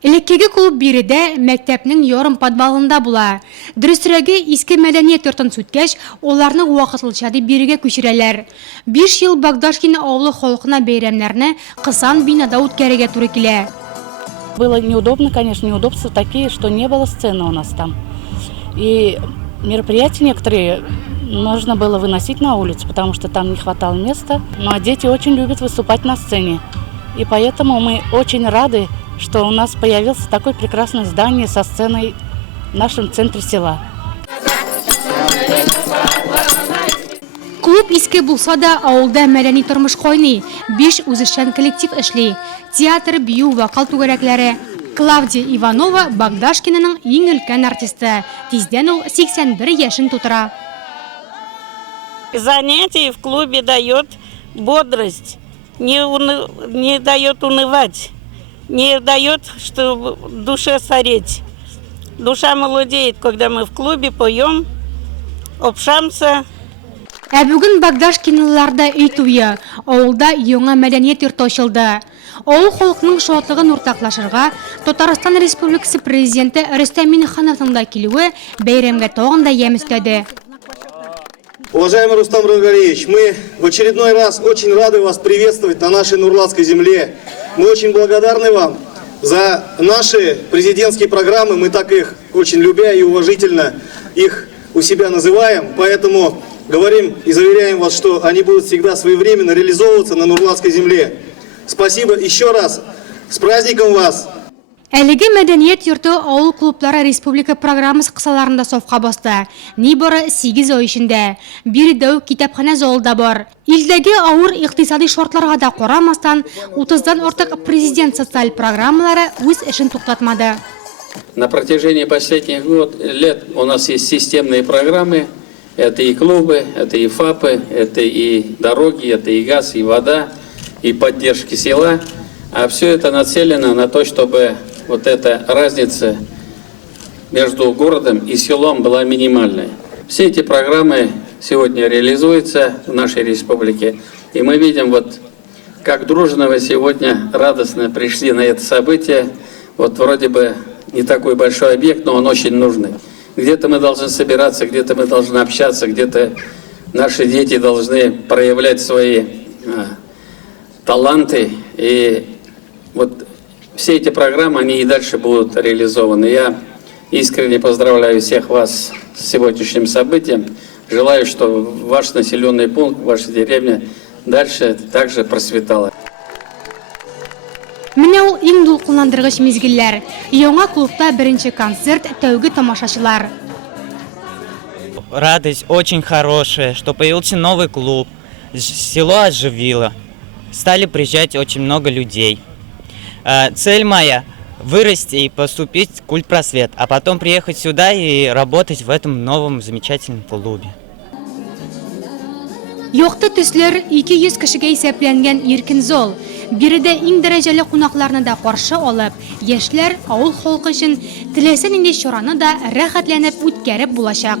Элеккеге клуб биредә мәктәпнең ярым подвалында була. Дөресрәге иске мәдәният йортын сүткәч, оларны вакытлыча дип бирегә күчерәләр. 5 ел Багдашкин авылы халкына бәйрәмнәрне кысан бинада үткәрергә туры килә. Было неудобно, конечно, неудобства такие, что не было сцены у нас там. И мероприятия некоторые нужно было выносить на улицу, потому что там не хватало места. Ну а дети очень любят выступать на сцене. И поэтому мы очень рады, что у нас появилось такое прекрасное здание со сценой в нашем центре села. Клуб иске булса да, авылда мәдәни тормыш кайный. 5 үзешчән коллектив эшли. Театр, бию, вокал түгәрәкләре. Клавдия Иванова Багдашкинаның иң өлкән артисты. Тиздән ул 81 яшен тутыра. Занятие в клубе дает бодрость, не дает унывать, не дает, что душе сареть. Душа молодеет, когда мы в клубе поем, общаемся. Ә бүген Багдашкинлыларда өй туе, авылда яңа мәдәният йорты ачылды. Авыл халкының шатлыгын уртаклашырга Татарстан Республикасы президенты Рөстәм Миңнехановның да килүе бәйрәмгә тагын да ямь өстәде. Уважаемый Рустам Рангалиевич, мы в очередной раз очень рады вас приветствовать на нашей Нурлатской земле. Мы очень благодарны вам за наши президентские программы. Мы так их очень любя и уважительно их у себя называем. Поэтому говорим и заверяем вас, что они будут всегда своевременно реализовываться на Нурлатской земле. Спасибо еще раз. С праздником вас! Әлеге мәдәният йорты авыл клублары республика программасы кысаларында сафка басты. Нибары 8 ай эчендә. Биредә үк китапханә залы да бар. Илдәге авыр икътисади шартларга да карамастан, 30дан артык президент социаль программалары үз эшен туктатмады. На протяжении последних лет у нас есть системные программы. Это и клубы, это и ФАПы, это и дороги, это и газ, и вода, и поддержки села. А все это нацелено на то, чтобы вот эта разница между городом и селом была минимальной. Все эти программы сегодня реализуются в нашей республике. И мы видим, вот, как дружно вы сегодня радостно пришли на это событие. Вот вроде бы не такой большой объект, но он очень нужный. Где-то мы должны собираться, где-то мы должны общаться, где-то наши дети должны проявлять свои таланты. И вот все эти программы, они и дальше будут реализованы. Я искренне поздравляю всех вас с сегодняшним событием. Желаю, что ваш населенный пункт, ваша деревня дальше также процветала. Менә ул иң дулкынландыргыч мизгилләр. Яңа клубта беренче концерт, тәүге тамашачылар. Радость очень хорошая, что появился новый клуб. Село оживило. Стали приезжать очень много людей. Цель моя – вырасти и поступить в культпросвет, а потом приехать сюда и работать в этом новом замечательном клубе. Якты төсләр 200 кешегә исәпләнгән иркен зал. Биредә иң дәрәҗәле кунакларны да каршы алып, яшьләр авыл халкы өчен теләсә нинди чараны да рәхәтләнеп үткәреп булачак.